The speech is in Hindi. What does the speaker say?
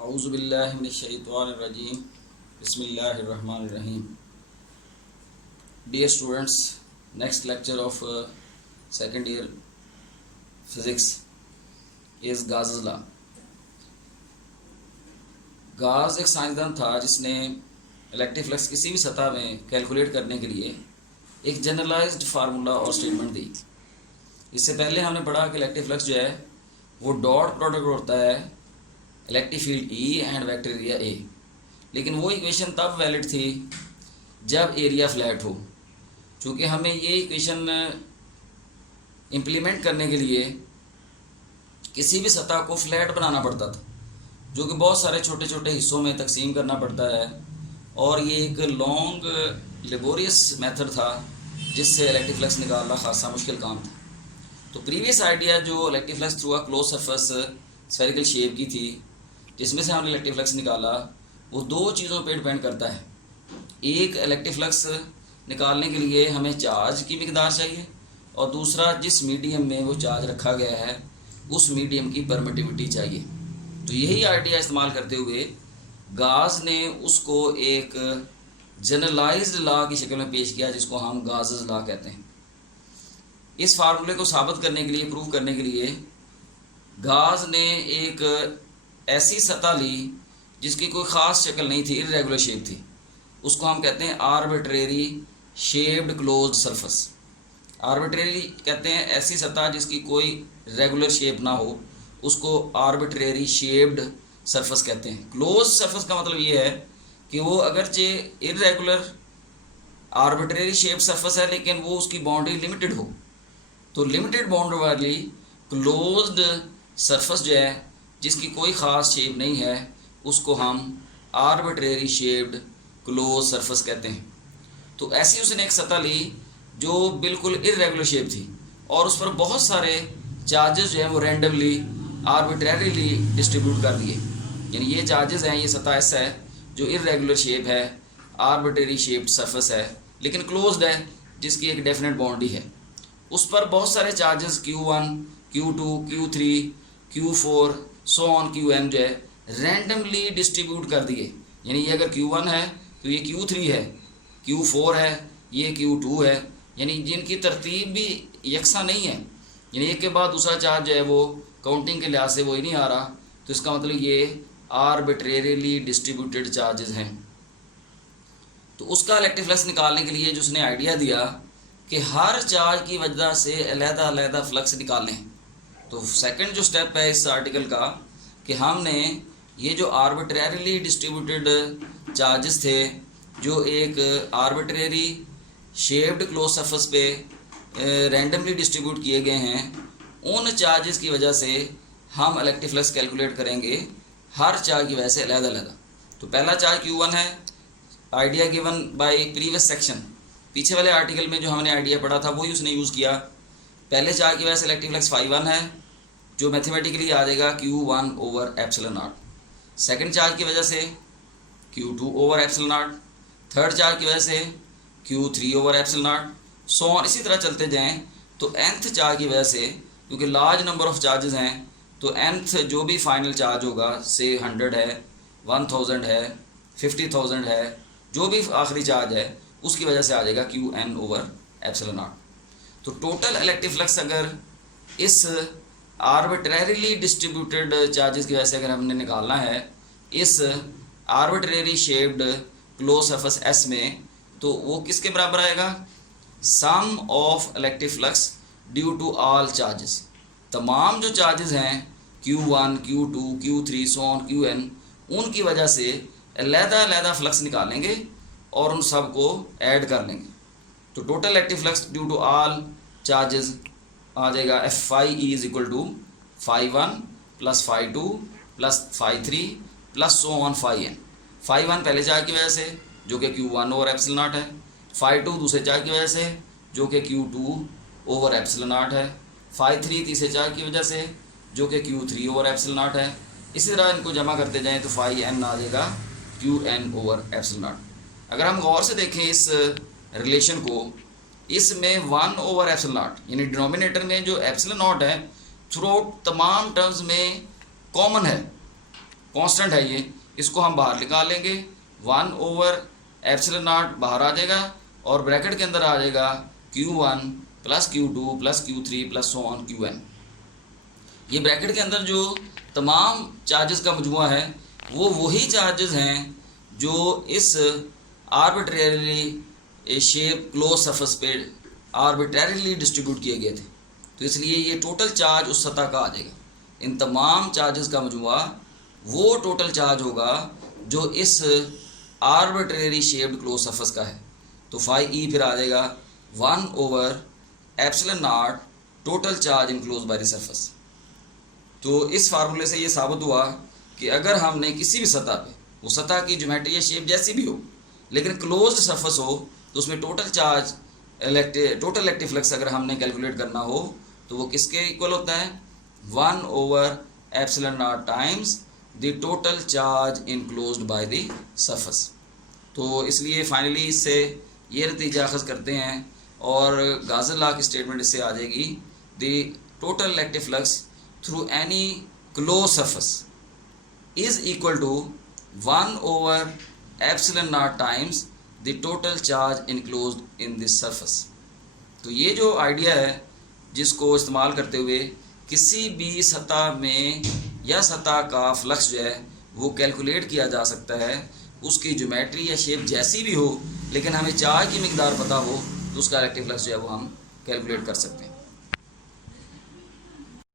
औज़ुबिल्लाहि मिनश्शैतानिर्रजीम बिस्मिल्लाहिर्रहमानिर्रहीम। Dear students, next lecture of second year physics is Gauss's law. गाज एक साइंसदान था जिसने इलेक्ट्रिक फ्लक्स किसी भी सतह में कैलकुलेट करने के लिए एक जनरलाइज्ड फार्मूला और स्टेटमेंट दी। इससे पहले हमने पढ़ा कि इलेक्ट्रिक फ्लक्स जो है वो डॉट प्रोडक्ट होता है electric field E and vector area A, लेकिन वो इक्वेशन तब वैलिड थी जब एरिया फ्लैट हो। चूँकि हमें ये इक्वेशन इम्प्लीमेंट करने के लिए किसी भी सतह को फ्लैट बनाना पड़ता था, जो कि बहुत सारे छोटे छोटे हिस्सों में तकसीम करना पड़ता है, और ये एक लॉन्ग लेबोरियस मेथड था जिससे इलेक्ट्रिक फ्लक्स निकालना खासा मुश्किल काम था। तो प्रीवियस आइडिया जो electric flux through a close surface spherical shape की थी, जिसमें से हमने इलेक्ट्रिक फ्लक्स निकाला, वो दो चीज़ों पे डिपेंड करता है। एक, इलेक्ट्रिक फ्लक्स निकालने के लिए हमें चार्ज की मिकदार चाहिए, और दूसरा, जिस मीडियम में वो चार्ज रखा गया है उस मीडियम की परमिटिविटी चाहिए। तो यही आइडिया इस्तेमाल करते हुए गाज ने उसको एक जनरलाइज्ड लॉ की शक्ल में पेश किया, जिसको हम गाज़स लॉ कहते हैं। इस फार्मूले को साबित करने के लिए, प्रूव करने के लिए, गाज ने एक ऐसी सतह ली जिसकी कोई ख़ास शक्ल नहीं थी, इर्रेगुलर शेप थी। उसको हम कहते हैं arbitrary shaped closed surface. Arbitrary कहते हैं ऐसी सतह जिसकी कोई रेगुलर शेप ना हो, उसको आर्बिट्रेरी शेप्ड सरफेस कहते हैं। क्लोज सरफेस का मतलब ये है कि वो अगरचे इर्रेगुलर आर्बिट्रेरी शेप सरफेस है, लेकिन वो उसकी बाउंड्री लिमिटेड हो। तो लिमिटेड बाउंड्री वाली क्लोज्ड सरफेस जो है, जिसकी कोई ख़ास शेप नहीं है, उसको हम आर्बिट्रेरी शेप्ड क्लोज सरफेस कहते हैं। तो ऐसी उसने एक सतह ली जो बिल्कुल इर्रेगुलर शेप थी, और उस पर बहुत सारे चार्जेस जो हैं वो रैंडमली आर्बिट्रेरीली डिस्ट्रीब्यूट कर दिए। यानी ये चार्जेस हैं, ये सतह ऐसा है जो इर्रेगुलर शेप है, आर्बिट्रेरी शेप्ड सरफेस है, लेकिन क्लोज्ड है, जिसकी एक डेफिनेट बाउंड्री है। उस पर बहुत सारे charges Q1, Q2, Q3, Q4 so on Qn जो है रैंडमली डिस्ट्रीब्यूट कर दिए। यानी ये अगर Q1 है तो ये Q3 है, Q4 है, ये Q2 है, यानी जिनकी तरतीब भी यकसा नहीं है। यानी एक के बाद दूसरा चार्ज जो है वो काउंटिंग के लिहाज से वो ही नहीं आ रहा, तो इसका मतलब ये आर्बिट्रेरीली डिस्ट्रीब्यूटेड चार्जेस हैं। तो उसका इलेक्ट्रिक फ्लक्स निकालने के लिए जो उसने आइडिया दिया कि हर चार्ज की वजह से अलहदा अलहदा फ्लक्स निकालें। तो सेकंड जो स्टेप है इस आर्टिकल का, कि हमने ये जो आर्बिट्रेरीली डिस्ट्रीब्यूटेड चार्जेस थे, जो एक आर्बिट्रेरी शेप्ड क्लोज सरफेस पे रैंडमली डिस्ट्रीब्यूट किए गए हैं, उन चार्जेस की वजह से हम इलेक्ट्रिक फ्लक्स कैलकुलेट करेंगे हर चार्ज की वजह से अलहदा अलहदा। तो पहला चार्ज Q1 है, idea given by previous section. पीछे वाले आर्टिकल में जो हमने आइडिया पढ़ा था वही उसने यूज़ किया। पहले चार्ज की वजह से इलेक्ट्रिक फ्लक्स φ1 है, जो मैथमेटिकली आ जाएगा Q1/ε0। सेकंड चार्ज की वजह से Q2/ε0। थर्ड चार्ज की वजह से Q3/ε0। सो ऑन, इसी तरह चलते जाएं तो nth चार्ज की वजह से, क्योंकि लार्ज नंबर ऑफ चार्जेस हैं, तो nth जो भी फाइनल चार्ज होगा, से 100 है, 1000 है, 50,000 है, जो भी आखिरी चार्ज है, उसकी वजह से आ जाएगा Qn/ε0। तो टोटल इलेक्ट्रिक फ्लक्स अगर इस आर्बिट्रेरीली डिस्ट्रीब्यूटेड चार्जेस की वजह से अगर हमने निकालना है इस arbitrary shaped close surface S में, तो वो किसके बराबर आएगा? Sum of electric flux due to all charges. तमाम जो चार्जेस हैं Q1, Q2, Q3 so on Qn, उनकी वजह से अलहदा अलहदा फ्लक्स निकालेंगे और उन सब को ऐड कर लेंगे। तो total electric flux due to all charges आ जाएगा F(phi) is equal to φ1 plus φ2 plus φ3 plus so on φn। φ1 पहले चार्ज की वजह से, जो कि Q1/ε0 है, φ2 दूसरे चार्ज की वजह से, जो कि Q2/ε0 है, φ3 तीसरे चार्ज की वजह से, जो कि Q3/ε0 है। इसी तरह इनको जमा करते जाएँ तो φn आ जाएगा Qn/ε0। अगर हम गौर से देखें इस रिलेशन को, इसमें 1/ε0 यानी डिनोमिनेटर में जो ε0 है थ्रू आउट तमाम टर्म्स में कॉमन है। कांस्टेंट है ये, इसको हम बाहर निकाल लेंगे, 1/ε0 बाहर आ जाएगा और ब्रैकेट के अंदर आ जाएगा Q1 + Q2 + Q3 + so on Qn। ये ब्रैकेट के अंदर जो तमाम चार्जेस का मजमुआ है वो वही चार्जेस हैं जो इस आर्बिट्रेरीली शेप क्लोज सरफेस पे आर्बिट्रेरीली डिस्ट्रीब्यूट किए गए थे। तो इसलिए ये टोटल चार्ज उस सतह का आ जाएगा। इन तमाम चार्जेस का मजमुआ वो टोटल चार्ज होगा जो इस आर्बिट्रेरी शेप्ड क्लोज सरफेस का है। तो फाई ई फिर आ जाएगा 1/ε0 total charge enclose by the surface. तो इस फार्मूले से ये साबित हुआ कि अगर हमने किसी भी सतह पे, वो सतह की ज्योमेट्री या शेप जैसी भी हो, लेकिन क्लोज्ड सरफेस हो, तो उसमें total charge total electric flux अगर हमने कैलकुलेट करना हो तो वो किसके इक्वल होता है, 1/ε0 times the total charge enclosed by the surface. तो इसलिए फाइनली इससे ये नतीजा अखज़ करते हैं और गाजर लॉ की स्टेटमेंट इससे आ जाएगी, the total electric flux through any close surface is equal to 1/ε0 times the total charge enclosed in this surface. तो ये जो आइडिया है जिसको इस्तेमाल करते हुए किसी भी सतह में या सतह का फ्लक्स जो है वो कैलकुलेट किया जा सकता है, उसकी ज्योमेट्री या शेप जैसी भी हो, लेकिन हमें चार्ज की मिकदार पता हो तो उसका इलेक्ट्रिक फ्लक्स जो है वो हम कैलकुलेट कर सकते हैं।